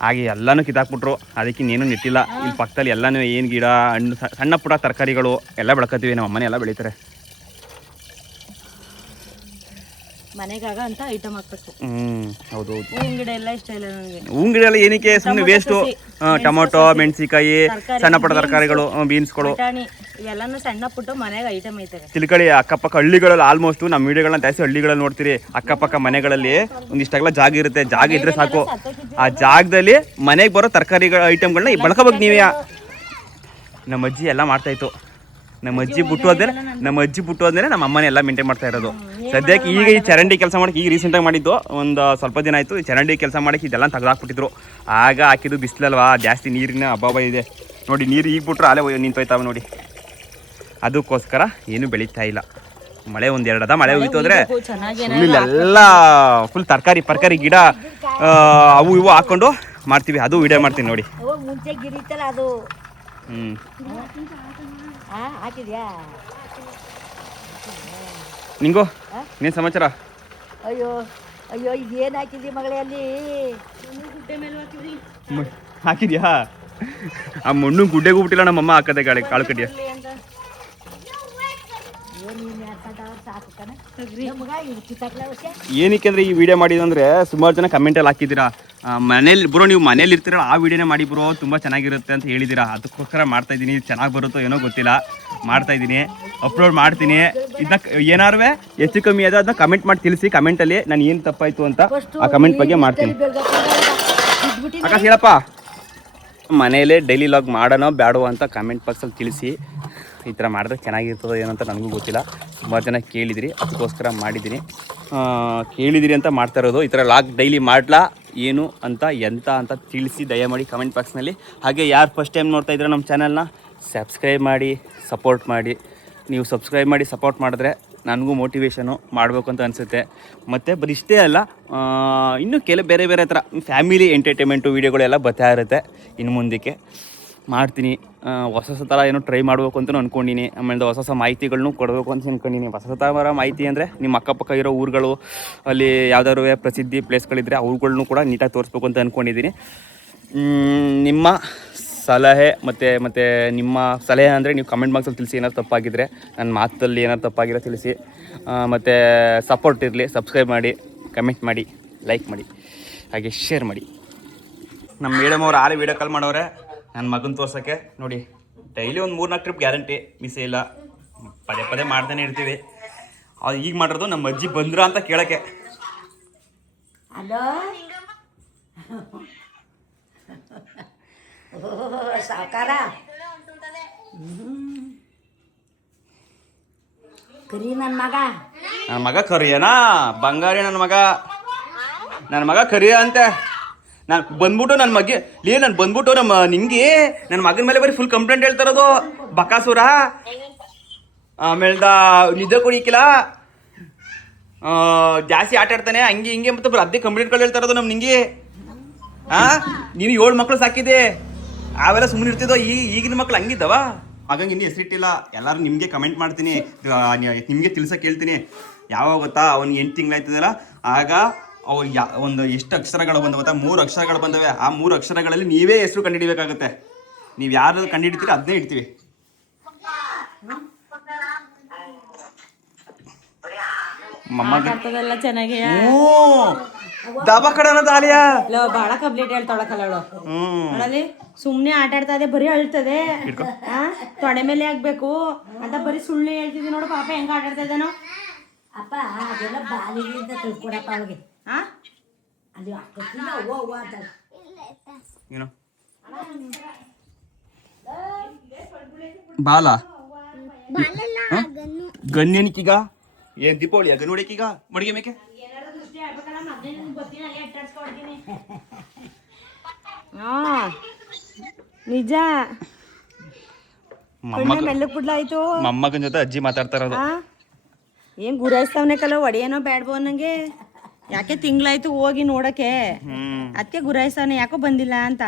ಹಾಗೆ ಎಲ್ಲನೂ ಕಿತ್ತಾಕ್ಬಿಟ್ರು. ಅದಕ್ಕೆ ಇನ್ನೇನು ನೆಟ್ಟಿಲ್ಲ. ಇಲ್ಲಿ ಪಕ್ಕದಲ್ಲಿ ಎಲ್ಲನೂ ಏನು ಗಿಡ ಹಣ್ಣು ಸಣ್ಣ ಪುಟ್ಟ ತರಕಾರಿಗಳು ಎಲ್ಲ ಬೆಳ್ಕೊತೀವಿ. ನಮ್ಮ ಅಮ್ಮನೆ ಎಲ್ಲ ಬೆಳೀತಾರೆ. ಮನೆಗಾಗ ಅಂತ ಐಟಮ್ ಹಾಕ್ಬೇಕು. ಹೌದು. ಹೂವಿನ ಗಿಡ ಎಲ್ಲ ಇಷ್ಟ ಇಲ್ಲ ನನಗೆ. ಹೂವಿನ ಗಿಡ ಎಲ್ಲ ಏನಕ್ಕೆ ಸುಮ್ಮನೆ ವೇಸ್ಟು. ಟೊಮೊಟೊ, ಮೆಣಸಿಕಾಯಿ, ಸಣ್ಣ ಪುಟ್ಟ ತರಕಾರಿಗಳು, ಬೀನ್ಸ್ಗಳು, ಇವೆಲ್ಲನೂ ಸಣ್ಣ ಪುಟ್ಟ ಮನೆಗೆ ಐಟಮ್ ಐತವೆ. ತಿಳ್ಕೊಳ್ಳಿ, ಅಕ್ಕಪಕ್ಕ ಹಳ್ಳಿಗಳಲ್ಲಿ ಆಲ್ಮೋಸ್ಟ್ ನಮ್ಮ ವಿಡಿಯೋಗಳನ್ನ ಜಾಸ್ತಿ ಹಳ್ಳಿಗಳಲ್ಲಿ ನೋಡ್ತೀರಿ. ಅಕ್ಕಪಕ್ಕ ಮನೆಗಳಲ್ಲಿ ಒಂದಿಷ್ಟಾಗಲ್ಲ ಜಾಗ ಇರುತ್ತೆ, ಜಾಗ ಇದ್ರೆ ಸಾಕು. ಆ ಜಾಗದಲ್ಲಿ ಮನೆಗೆ ಬರೋ ತರಕಾರಿಗಳ ಐಟಮ್ಗಳನ್ನ ಬಳಕೋಬೇಕು ನೀವೇ. ನಮ್ಮ ಅಜ್ಜಿ ಎಲ್ಲ ಮಾಡ್ತಾಯಿತ್ತು. ನಮ್ಮ ಅಜ್ಜಿ ಬಿಟ್ಟು ಹೋದ್ಮೇಲೆ ನಮ್ಮ ಅಮ್ಮನೇ ಎಲ್ಲ ಮೇಂಟೈನ್ ಮಾಡ್ತಾ ಇರೋದು. ಸದ್ಯಕ್ಕೆ ಈಗ ಈ ಚರಂಡಿ ಕೆಲಸ ಮಾಡೋಕ್ಕೆ ಈಗ ರೀಸೆಂಟಾಗಿ ಮಾಡಿದ್ದು ಒಂದು ಸ್ವಲ್ಪ ದಿನ ಆಯಿತು. ಈ ಚರಂಡಿ ಕೆಲಸ ಮಾಡೋಕ್ಕೆ ಇದೆಲ್ಲ ತೆಗೆದಾಕ್ಬಿಟ್ಟಿದ್ರು. ಆಗ ಹಾಕಿದ್ದು ಬಿಸಿಲಲ್ವಾ, ಜಾಸ್ತಿ ನೀರಿನ ಅಭಾವ ಇದೆ ನೋಡಿ. ನೀರು ಈಗ ಬಿಟ್ರೆ ಅಲ್ಲೇ ನಿಂತೋಯ್ತಾವೆ ನೋಡಿ. ಅದಕ್ಕೋಸ್ಕರ ಏನೂ ಬೆಳೀತಾ ಇಲ್ಲ. ಮಳೆ ಒಂದೆರಡು ಮಳೆ ಹೋಯ್ತು ಅಂದರೆ ಇಲ್ಲೆಲ್ಲ ಫುಲ್ ತರಕಾರಿ ಗಿಡ ಅವು ಇವು ಹಾಕ್ಕೊಂಡು ಮಾಡ್ತೀವಿ. ಅದು ವಿಡಿಯೋ ಮಾಡ್ತೀನಿ ನೋಡಿ. ಮುಂಚೆ ಗಿರಿತಲ್ಲ ಅದು. ಹಾಕಿದ್ಯಾ? ನಿಂಗು ನೀನು ಸಮಾಚಾರ? ಅಯ್ಯೋ ಅಯ್ಯೋ, ಏನು ಹಾಕಿದ್ರಿ ಮಗಳೇ ಅಲ್ಲಿ? ಹಾಕಿದ್ಯಾ? ಆ ಮಣ್ಣು ಗುಡ್ಡೆಗೂ ಬಿಟ್ಟಿಲ್ಲ ನಮ್ಮಮ್ಮ ಹಾಕದೆ ಕಾಳು ಕಡ್ಡಿಯ. ಏನಕ್ಕೆ ಅಂದರೆ ಈ ವಿಡಿಯೋ ಮಾಡಿದಂದ್ರೆ ಸುಮಾರು ಜನ ಕಮೆಂಟಲ್ಲಿ ಹಾಕಿದ್ದೀರಾ, ಮನೇಲಿ ಬ್ರೋ ನೀವು ಮನೇಲಿ ಇರ್ತೀರಲ್ಲ ಆ ವಿಡಿಯೋನೇ ಮಾಡಿ ಬ್ರೋ ತುಂಬ ಚೆನ್ನಾಗಿರುತ್ತೆ ಅಂತ ಹೇಳಿದ್ದೀರಾ. ಅದಕ್ಕೋಸ್ಕರ ಮಾಡ್ತಾಯಿದ್ದೀನಿ. ಚೆನ್ನಾಗಿ ಬರುತ್ತೋ ಏನೋ ಗೊತ್ತಿಲ್ಲ, ಮಾಡ್ತಾಯಿದ್ದೀನಿ, ಅಪ್ಲೋಡ್ ಮಾಡ್ತೀನಿ. ಇದನ್ನ ಏನಾರು ಹೆಚ್ಚು ಕಮ್ಮಿ ಆದ ಅದನ್ನ ಕಮೆಂಟ್ ಮಾಡಿ ತಿಳಿಸಿ. ಕಮೆಂಟಲ್ಲಿ ನಾನು ಏನು ತಪ್ಪಾಯಿತು ಅಂತ ಆ ಕಮೆಂಟ್ ಬಗ್ಗೆ ಮಾಡ್ತೀನಿ. ಅಕ್ಕ ಹೇಳಪ್ಪ, ಮನೇಲೇ ಡೈಲಿ ಲಾಗ್ ಮಾಡೋಣ ಬೇಡೋ ಅಂತ ಕಮೆಂಟ್ ಬಾಕ್ಸಲ್ಲಿ ತಿಳಿಸಿ. ಈ ಥರ ಮಾಡಿದ್ರೆ ಚೆನ್ನಾಗಿರ್ತದೋ ಏನಂತ ನನಗೂ ಗೊತ್ತಿಲ್ಲ. ಸುಮಾರು ಜನ ಕೇಳಿದಿರಿ, ಅದಕ್ಕೋಸ್ಕರ ಮಾಡಿದ್ದೀನಿ. ಕೇಳಿದಿರಿ ಅಂತ ಮಾಡ್ತಾ ಇರೋದು. ಈ ಥರ ಲಾಗ್ ಡೈಲಿ ಮಾಡಲಾ ಏನು ಅಂತ ಎಂತ ಅಂತ ತಿಳಿಸಿ ದಯಮಾಡಿ ಕಮೆಂಟ್ ಬಾಕ್ಸ್ನಲ್ಲಿ. ಹಾಗೆ ಯಾರು ಫಸ್ಟ್ ಟೈಮ್ ನೋಡ್ತಾ ಇದ್ರೆ ನಮ್ಮ ಚಾನಲ್ನ ಸಬ್ಸ್ಕ್ರೈಬ್ ಮಾಡಿ ಸಪೋರ್ಟ್ ಮಾಡಿ. ನೀವು ಸಬ್ಸ್ಕ್ರೈಬ್ ಮಾಡಿ ಸಪೋರ್ಟ್ ಮಾಡಿದ್ರೆ ನನಗೂ ಮೋಟಿವೇಶನು ಮಾಡಬೇಕು ಅಂತ ಅನಿಸುತ್ತೆ. ಮತ್ತು ಬರೀ ಇಷ್ಟೇ ಅಲ್ಲ, ಇನ್ನೂ ಬೇರೆ ಬೇರೆ ಥರ ಫ್ಯಾಮಿಲಿ ಎಂಟರ್ಟೈನ್ಮೆಂಟು ವೀಡಿಯೋಗಳೆಲ್ಲ ಬರ್ತಾ ಇರುತ್ತೆ. ಇನ್ನು ಮುಂದಕ್ಕೆ ಮಾಡ್ತೀನಿ. ಹೊಸ ಥರ ಏನೋ ಟ್ರೈ ಮಾಡಬೇಕು ಅಂತಲೂ ಅಂದ್ಕೊಂಡಿನಿ. ಆಮೇಲೆ ಹೊಸ ಮಾಹಿತಿಗಳನ್ನೂ ಕೊಡಬೇಕು ಅಂತ ಅಂದ್ಕೊಂಡಿನಿ. ಹೊಸ ಥರ ಮಾಹಿತಿ ಅಂದರೆ ನಿಮ್ಮ ಅಕ್ಕಪಕ್ಕ ಇರೋ ಊರುಗಳು, ಅಲ್ಲಿ ಯಾವ್ದಾದ್ರು ಪ್ರಸಿದ್ಧಿ ಪ್ಲೇಸ್ಗಳಿದ್ದರೆ ಅವುಗಳನ್ನೂ ಕೂಡ ನೀಟಾಗಿ ತೋರಿಸ್ಬೇಕು ಅಂತ ಅಂದ್ಕೊಂಡಿದ್ದೀನಿ. ನಿಮ್ಮ ಸಲಹೆ ಮತ್ತು ನಿಮ್ಮ ಸಲಹೆ ಅಂದರೆ ನೀವು ಕಮೆಂಟ್ ಬಾಕ್ಸಲ್ಲಿ ತಿಳಿಸಿ. ಏನಾದ್ರು ತಪ್ಪಾಗಿದ್ದರೆ, ನನ್ನ ಮಾತಲ್ಲಿ ಏನಾದ್ರು ತಪ್ಪಾಗಿರೋ ತಿಳಿಸಿ. ಮತ್ತು ಸಪೋರ್ಟ್ ಇರಲಿ. ಸಬ್ಸ್ಕ್ರೈಬ್ ಮಾಡಿ, ಕಮೆಂಟ್ ಮಾಡಿ, ಲೈಕ್ ಮಾಡಿ, ಹಾಗೆ ಶೇರ್ ಮಾಡಿ. ನಮ್ಮ ಮೇಡಮ್ ಅವ್ರು ಆರೇ ವೀಡಿಯೋ ಕಾಲ್ ಮಾಡವ್ರೆ ನನ್ನ ಮಗನ ತೋರ್ಸೋಕ್ಕೆ. ನೋಡಿ, ಡೈಲಿ ಒಂದು 3-4 ಟ್ರಿಪ್ ಗ್ಯಾರಂಟಿ ಮಿಸ್ ಇಲ್ಲ. ಪದೇ ಮಾಡ್ತಾನೆ ಇರ್ತೀವಿ. ಅದು ಈಗ ಮಾಡಿರೋದು ನಮ್ಮ ಅಜ್ಜಿ ಬಂದ್ರ ಅಂತ ಕೇಳೋಕ್ಕೆ. ಹಲೋ, ಸಾಕಾರ ಕರಿ ನನ್ನ ಮಗ ಕರಿಯನಾ? ಬಂಗಾರಿ ನನ್ನ ಮಗ ಕರಿಯ ಅಂತೆ. ನಾನು ಬಂದ್ಬಿಟ್ಟು ನಾನು ಬಂದ್ಬಿಟ್ಟು ನನ್ನ ಮಗನ ಮೇಲೆ ಬರೀ ಫುಲ್ ಕಂಪ್ಲೇಂಟ್ ಹೇಳ್ತಾರದು. ಬಕಾಸುರ, ಆಮೇಲೆ ನಿದ್ದೆ ಕುಡಿಕಿಲ್ಲ, ಜಾಸ್ತಿ ಆಟ ಆಡ್ತಾನೆ, ಹಂಗೆ ಹಿಂಗೆ ಮತ್ತೆ ಬರೀ ಅದೇ ಕಂಪ್ಲೇಂಟ್ಗಳು ಹೇಳ್ತಾರದು ನಿಂಗೆ. ನೀನು 7 ಮಕ್ಕಳು ಸಾಕಿದೆ, ಅವೆಲ್ಲ ಸುಮ್ಮನೆ ಇರ್ತಿದ್ದೋ. ಈಗಿನ ಮಕ್ಳು ಹಂಗಿದ್ದವ. ಹಾಗಂಗೆ ಇನ್ನೂ ಹೆಸರಿಟ್ಟಿಲ್ಲ. ಎಲ್ಲರೂ ನಿಮಗೆ ಕಮೆಂಟ್ ಮಾಡ್ತೀನಿ, ನಿಮಗೆ ತಿಳ್ಸಕ್ಕೆ ಹೇಳ್ತೀನಿ. ಯಾವಾಗ ಗೊತ್ತಾ, ಅವ್ನಿಗೆ 8 ತಿಂಗಳಾಯ್ತದಲ್ಲ, ಆಗ ಅವ್ರು ಒಂದು ಎಷ್ಟು ಅಕ್ಷರಗಳು ಬಂದವ ಗೊತ್ತಾ? 3 ಅಕ್ಷರಗಳು ಬಂದವೆ. ಆ 3 ಅಕ್ಷರಗಳಲ್ಲಿ ನೀವೇ ಹೆಸರು ಕಂಡುಹಿಡಿಬೇಕಾಗುತ್ತೆ. ನೀವು ಯಾರು ಕಂಡುಹಿಡಿತೀರಿ ಅದನ್ನೇ ಇಡ್ತೀವಿ. ಚೆನ್ನಾಗಿ ದಬಾ ಕಡೆ ಅನ್ನೋದು ಆಲಿಯಾ ಬಾಳ ಕಂಪ್ಲೀಟ್ ಹೇಳ್ತಾಳಕಲ್ಲಿ. ಸುಮ್ನೆ ಆಟ ಆಡ್ತಾ ಇದೆ, ಬರೀ ಅಳ್ತದೆ. ತೊಡೆ ಮೇಲೆ ಆಗ್ಬೇಕು ಅಂತ ಬರೀ ಸುಳ್ಳು ಹೇಳ್ತಿದ್ವಿ ನೋಡು. ಪಾಪ ಹೆಂಗ ಆಟ ಆಡ್ತಾ ಇದ್ದಾನೋ. ಅಪ್ಪ ಅದೆಲ್ಲ ಬಾಲಿಗಿಂತ ತಿಳ್ಕೊಡಪ್ಪ ಅವ್ರಿಗೆ. ಅದು ಅಕ್ಕಕ್ಕಿಲ್ಲ ಅವ್ವ ಅಂತ ಏನು ಬಾಲ ಗನ್ನೇನಿಕೀಗ ಏನ್ ದೀಪಾವಳಿ ಗನ್ ಹೊಡಿಕೀಗ ಮಡಿಗೆ ಮೇಕೆ. ನಿಜ ಮೆಲ್ಲಕ್ ಬಿಡ್ಲಾಯ್ತು. ಮೊಮ್ಮಗನ ಜೊತೆ ಅಜ್ಜಿ ಮಾತಾಡ್ತಾ ಇರೋದು. ಏನ್ ಗುರಾಯಿಸ್ತಾವನೆ ಕಲ ಒಡೆಯನೋ ಬ್ಯಾಡ್ಬೋ ನಂಗೆ. ಯಾಕೆ ತಿಂಗ್ಳಾಯ್ತು ಹೋಗಿ ನೋಡಕ್ಕೆ, ಅದಕ್ಕೆ ಗುರಾಯಿಸ್ತಾವನೆ. ಯಾಕೋ ಬಂದಿಲ್ಲ ಅಂತ.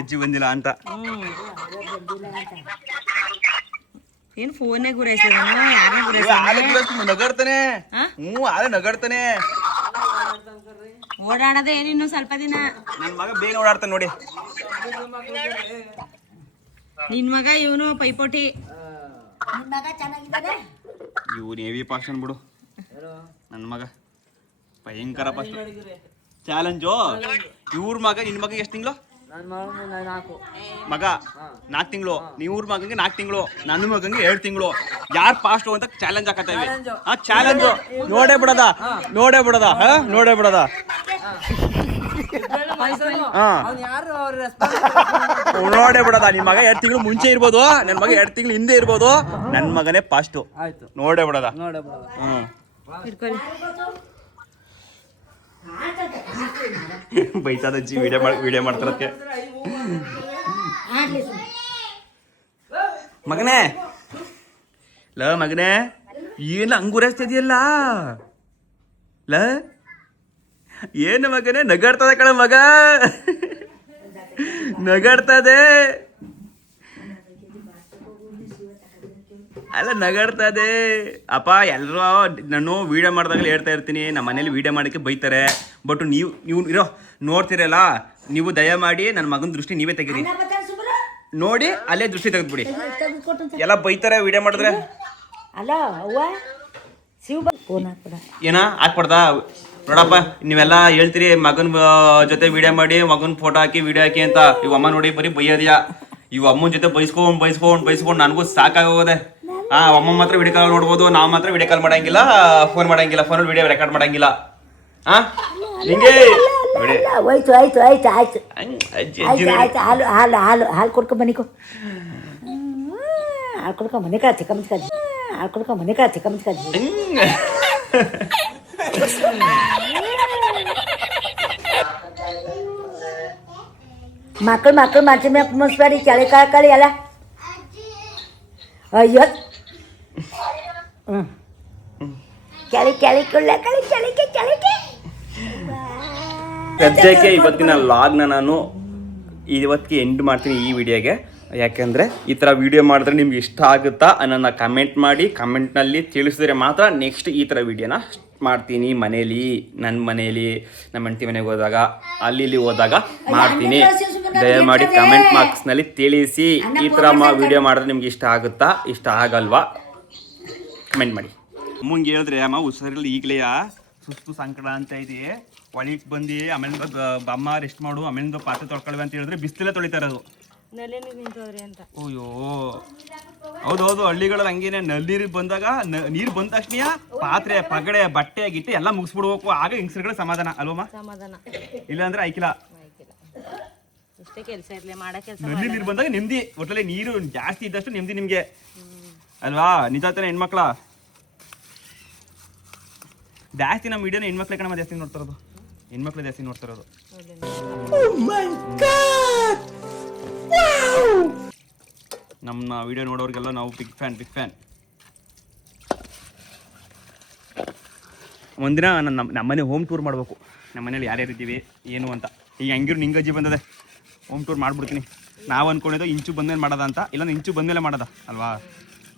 ಅಜ್ಜಿ ಬಂದಿಲ್ಲ ಅಂತ. ಏನ್ ಫೋನೇ ಗುರಾಯಿಸ್ತಾನ? ನಗಡ್ತಾನೆ. ಆದ್ರೆ ನಗಡ್ತಾನೆ. ಓಡಾಡದೆ ಏನಿನ್ನು ಸ್ವಲ್ಪ ದಿನ. ನನ್ ಮಗ ಬೇಗ ಓಡಾಡ್ತಾನೆ ನೋಡಿ. ನಿನ್ ಮಗ ಇವನು ಪೈಪೋಟಿ. ಇವನು ಹೆವಿ ಪಾಷನ್ ಬಿಡು. ನನ್ನ ಮಗ ಭಯಂಕರ ಪಾಷನ್. ಚಾಲೆಂಜು. ಇವ್ರ ಮಗ ನಿನ್ ಮಗ ಎಷ್ಟು ತಿಂಗಳು? ಮಗ 4 ತಿಂಗಳು, ನೀವ್ರ ಮಗಂಗೆ 4 ತಿಂಗಳು, ನನ್ನ ಮಗಂಗೆ 7 ತಿಂಗಳು. ಯಾರು ಫಾಸ್ಟ್ ಅಂತ ಚಾಲೆಂಜ್ ಹಾಕತ್ತೇವೆ. ಚಾಲೆಂಜ್ ನೋಡೇ ಬಿಡದ ನೋಡೇ ಬಿಡದ. ನೋಡೇ ಬಿಡದ. ನಿನ್ ಮಗ 2 ತಿಂಗಳು ಮುಂಚೆ ಇರ್ಬೋದು, ನನ್ ಮಗ 2 ತಿಂಗಳು ಹಿಂದೆ ಇರ್ಬೋದು, ನನ್ ಮಗನೇ ಫಾಸ್ಟ್. ನೋಡೇ ಬಿಡದ. ಬೈತಾದ ಅಜ್ಜಿ ವಿಡಿಯೋ ಮಾಡ್ತಾರಕ್ಕೆ. ಮಗನೇ ಮಗನೇ ಏನು ಅಂಗುರಸ್ತಿದ್ಯಲ್ಲ ಏನು ಮಗನೇ? ನಗಾಡ್ತದೆ ಕಣ ಮಗ, ನಗಾಡ್ತದೆ. ಅಲ್ಲ ನಗಾಡ್ತದೆ ಅಪ್ಪ. ಎಲ್ಲರೂ ನಾನು ವಿಡಿಯೋ ಮಾಡಿದಾಗಲೇ ಹೇಳ್ತಾ ಇರ್ತೀನಿ, ನಮ್ಮ ಮನೇಲಿ ವಿಡಿಯೋ ಮಾಡೋಕ್ಕೆ ಬೈತಾರೆ. ಬಟ್ ನೀವು ಇರೋ ನೋಡ್ತಿರಲ್ಲ, ನೀವು ದಯಮಾಡಿ ನನ್ನ ಮಗನ ದೃಷ್ಟಿ ನೀವೇ ತೆಗೀರಿ. ನೋಡಿ ಅಲ್ಲೇ ದೃಷ್ಟಿ ತೆಗೆದ್ಬಿಡಿ. ಎಲ್ಲ ಬೈತಾರೆ ವಿಡಿಯೋ ಮಾಡಿದ್ರೆ. ಅಲ್ಲ ಅವ್ವ ಫೋನ್ ಹಾಕ್ಬಾರ್ದ? ನೋಡಪ್ಪ, ನೀವೆಲ್ಲ ಹೇಳ್ತೀರಿ ಮಗನ ಜೊತೆ ವಿಡಿಯೋ ಮಾಡಿ, ಮಗನ ಫೋಟೋ ಹಾಕಿ ವಿಡಿಯೋ ಹಾಕಿ ಅಂತ. ಇವ್ ಅಮ್ಮ ನೋಡಿ ಬರೀ ಬೈಯೋದ್ಯಾ. ಇವ್ ಅಮ್ಮನ ಜೊತೆ ಬೈಸ್ಕೊಂಡು ನನಗೂ ಸಾಕಾಗೋದೆ. ಅಮ್ಮ ಮಾತ್ರ ವಿಡಿಯೋ ಕಾಲ್ ನೋಡ್ಬೋದು, ನಾವು ಮಾತ್ರ ವಿಡಿಯೋ ಕಾಲ್ ಮಾಡಂಗಿಲ್ಲ, ಫೋನ್ ಮಾಡಂಗಿಲ್ಲ, ಫೋನಲ್ಲಿ ವಿಡಿಯೋ ರೆಕಾರ್ಡ್ ಮಾಡಂಗಿಲ್ಲ. ಹಿಂಗೆ ಆಯ್ತು ಹಾಲು ಕೊಡ್ಕೊಂಡ್ ಬನ್ನಿಕೋ. ಹಾಲು ಕೊಡ್ಕೊಂಡ್ ಮನೆ ಕಾ ಚಿಕ್ಕ ಮಕ್ಕಳು ಮನ್ಸಿ ಮ್ಯಾಗ ಮುನ್ಸ್ಬೇಡಿ, ಚಳಿ ಕಳಿ ಎಲ್ಲ. ಅಯ್ಯೋ ಸದ್ಯಕ್ಕೆ ಇವತ್ತಿನ ಲಾಗ್ನ ನಾನು ಇವತ್ತಿಗೆ ಎಂಡ್ ಮಾಡ್ತೀನಿ ಈ ವಿಡಿಯೋಗೆ. ಯಾಕೆಂದರೆ ಈ ಥರ ವಿಡಿಯೋ ಮಾಡಿದ್ರೆ ನಿಮ್ಗೆ ಇಷ್ಟ ಆಗುತ್ತಾ ಅನ್ನೋದನ್ನ ಕಮೆಂಟ್ ಮಾಡಿ, ಕಮೆಂಟ್ನಲ್ಲಿ ತಿಳಿಸಿದ್ರೆ ಮಾತ್ರ ನೆಕ್ಸ್ಟ್ ಈ ಥರ ವಿಡಿಯೋನ ಮಾಡ್ತೀನಿ. ನನ್ನ ಮನೇಲಿ ನಮ್ಮ ಹೆಂಡತಿ ಮನೆಗೆ ಹೋದಾಗ, ಅಲ್ಲಿ ಹೋದಾಗ ಮಾಡ್ತೀನಿ. ದಯಮಾಡಿ ಕಮೆಂಟ್ ಬಾಕ್ಸ್ನಲ್ಲಿ ತಿಳಿಸಿ, ಈ ಥರ ವಿಡಿಯೋ ಮಾಡಿದ್ರೆ ನಿಮ್ಗೆ ಇಷ್ಟ ಆಗುತ್ತಾ, ಇಷ್ಟ ಆಗಲ್ವಾ ಕಮೆಂಟ್ ಮಾಡಿ. ಅಮ್ಮಂಗೆ ಹೇಳಿದ್ರೆ, ಅಮ್ಮ ಹುಷಾರಿಲ್ಲ ಈಗಲೇ, ಸುಸ್ತು ಸಂಕಟ ಅಂತ ಇದೆ, ಒಳಗೆ ಬಂದು ಆಮೇಲೆ ಅಮ್ಮ ರೆಸ್ಟ್ ಮಾಡು, ಆಮೇಲಿಂದ ಪಾತ್ರೆ ತೊಳ್ಕೊಳ್ವಿ ಅಂತ ಹೇಳಿದ್ರೆ ಬಿಸಿಲೇ ತೊಳಿತಾ ಇರೋದು. ಅಯ್ಯೋ ಹೌದೌದು, ಹಳ್ಳಿಗಳಲ್ಲಿ ಹಂಗೇನೆ. ನೀರು ಬಂದಾಗ ನೀರು ಬಂದ ತಕ್ಷಣ ಪಾತ್ರೆ ಪಗಡೆ ಬಟ್ಟೆ ಗಿಟ್ಟೆ ಎಲ್ಲ ಮುಗಿಸ್ಬಿಡ್ಬೇಕು. ಆಗ ಹೆಂಗಸರುಗಳ ಸಮಾಧಾನ ಅಲ್ವಮ್ಮ? ಇಲ್ಲ ಅಂದ್ರೆ ಆಯ್ಕಿಲ್ಲ. ನಲ್ಲಿ ನೀರು ಬಂದಾಗ ನೆಮ್ಮದಿ. ಒಟ್ಟಲ್ಲಿ ನೀರು ಜಾಸ್ತಿ ಇದ್ದಷ್ಟು ನೆಮ್ಮದಿ ನಿಮ್ಗೆ ಅಲ್ವಾ? ನಿಜ ತಾನೆ ಹೆಣ್ಮಕ್ಳ? ಜಾಸ್ತಿ ನಮ್ಮ ವಿಡಿಯೋನ ಹೆಣ್ಮಕ್ಳೆ ಕಣ ಜಾಸ್ತಿ ನೋಡ್ತಾರದು, ಹೆಣ್ಮಕ್ಳು ಜಾಸ್ತಿ ನೋಡ್ತಾರದು. ನಮ್ಮ ವಿಡಿಯೋ ನೋಡೋರಿಗೆಲ್ಲ ನಾವು ಬಿಗ್ ಫ್ಯಾನ್. ಒಂದಿನ ನಮ್ಮನೆ ಹೋಮ್ ಟೂರ್ ಮಾಡಬೇಕು. ನಮ್ಮ ಮನೇಲಿ ಯಾರ್ಯಾರು ಇದ್ದೀವಿ ಏನು ಅಂತ. ಈಗ ಹೆಂಗಿರು ನಿಂಗಜ್ಜಿ ಬಂದದೆ, ಹೋಮ್ ಟೂರ್ ಮಾಡ್ಬಿಡ್ತೀನಿ. ನಾವು ಅಂದ್ಕೊಂಡಿದ್ದು ಇಂಚು ಬಂದ್ಮೇಲೆ ಮಾಡೋದ ಅಂತ, ಇಲ್ಲಾಂದ್ರೆ ಇಂಚು ಬಂದಮೇಲೆ ಮಾಡೋದ ಅಲ್ವಾ?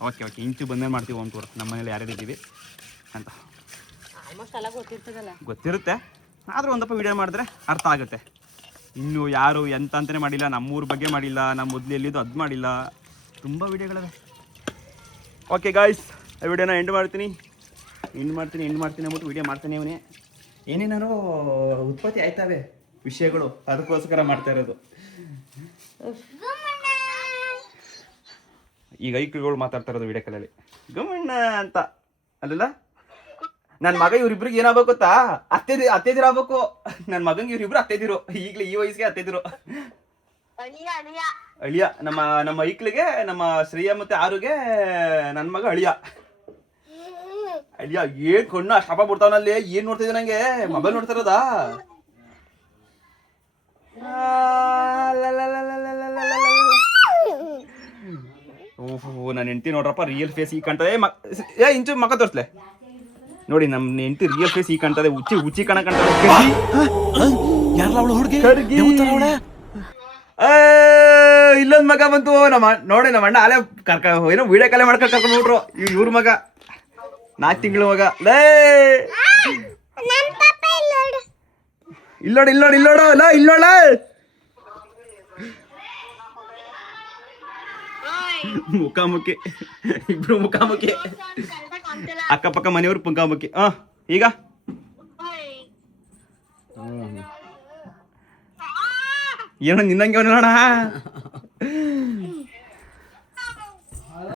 ಓಕೆ ಇಂಚು ಬಂದ್ಮೇಲೆ ಮಾಡ್ತೀವಿ ಹೋಮ್ ಟೂರ್. ನಮ್ಮ ಮನೇಲಿ ಯಾರ್ಯಾರು ಇದ್ದೀವಿ ಅಂತ ಗೊತ್ತಿರುತ್ತೆ. ಆದರೂ ಒಂದಪ್ಪ ವಿಡಿಯೋ ಮಾಡಿದ್ರೆ ಅರ್ಥ ಆಗುತ್ತೆ. ಇನ್ನು ಯಾರು ಎಂತ ಅಂತಲೇ ಮಾಡಿಲ್ಲ, ನಮ್ಮೂರ ಬಗ್ಗೆ ಮಾಡಿಲ್ಲ, ನಮ್ಮ ಮೊದಲು ಎಲ್ಲಿದ್ದು ಅದು ಮಾಡಿಲ್ಲ, ತುಂಬ ವಿಡಿಯೋಗಳಿವೆ. ಓಕೆ ಗಾಯ್ಸ್, ಆ ವಿಡಿಯೋನ ಎಂಡ್ ಮಾಡ್ತೀನಿ ಅಂದ್ಬಿಟ್ಟು ವಿಡಿಯೋ ಮಾಡ್ತಾನೆ ಅವನೇ. ಏನೇನಾರು ಉತ್ಪತ್ತಿ ಆಯ್ತವೆ ವಿಷಯಗಳು, ಅದಕ್ಕೋಸ್ಕರ ಮಾಡ್ತಾ ಇರೋದು. ಈಗ ಐಕ್ಳುಗಳು ಮಾತಾಡ್ತಾ ಇರೋದು ವಿಡಿಯೋ ಕಾಲಲ್ಲಿ ಗಮಣ್ಣ ಅಂತ ಅಲ್ಲ. ನನ್ನ ಮಗ ಇವ್ರಿಬ್ರಿಗೆ ಏನಾಗಬೇಕು ಗೊತ್ತಾ? ಅತ್ತೆದಿರು ಆಗ್ಬೇಕು. ನನ್ನ ಮಗಂಗೆ ಇವ್ರಿಬ್ರು ಅತ್ತೆದಿರು. ಈಗಲೇ ಈ ವಯಸ್ಸಿಗೆ ಅತ್ತೆದಿರು, ಅಳಿಯ. ನಮ್ಮ ಐಕ್ಳಿಗೆ, ನಮ್ಮ ಶ್ರೇಯ ಮತ್ತೆ ಆರುಗೆ ನನ್ನ ಮಗ ಅಳಿಯ. ಏನ್ ಕಣ್ಣು ಅಷ್ಟು ಹಬ್ಬ ಬಿಡ್ತಾವನಲ್ಲಿ. ಏನ್ ನೋಡ್ತಿದ್ದೆ ನಂಗೆ? ಮೊಬೈಲ್ ನೋಡ್ತಾ ಇರೋದಾ? ಓಹೋ, ನನ್ನ ಹೆಂಡತಿ ನೋಡ್ರಪ್ಪ ರಿಯಲ್ ಫೇಸ್ ಈಗ ಕಾಣ್ತದೆ. ಇಂಚು ಮಕ್ಕ ತೋರಿಸ್ಲೆ ನೋಡಿ, ನಮ್ಮ ಹೆಂಡತಿ ರಿಯಲ್ ಫೇಸ್ ಈಗ ಕಾಣ್ತದೆ. ಉಚ್ಚಿ ಕಣ ಕಾಣ್ತದೆ. ಇಲ್ಲೊಂದ್ ಮಗ ಬಂತು. ನೋಡಿ ನಮ್ಮ ಅಣ್ಣ ಅಲ್ಲೇ ಏನೋ ವಿಡಿಯೋ ಕಾಲೇ ಮಾಡ್ಕೊಂಡು ಕರ್ಕೊಂಡ್ಬಿಟ್ರು. ಇವ್ರ ಮಗ 4 ತಿಂಗಳು ಮಗ. ಲೇ ಇಲ್ಲೋಡ ಮುಖಾಮುಖಿ, ಇಬ್ರು ಮುಖಾಮುಖಿ, ಅಕ್ಕಪಕ್ಕ ಮನೆಯವ್ರು ಮುಖಾಮುಖಿ. ಈಗ ಏನೋ ನಿನ್ನಂಗೆ ಅವನೋಣ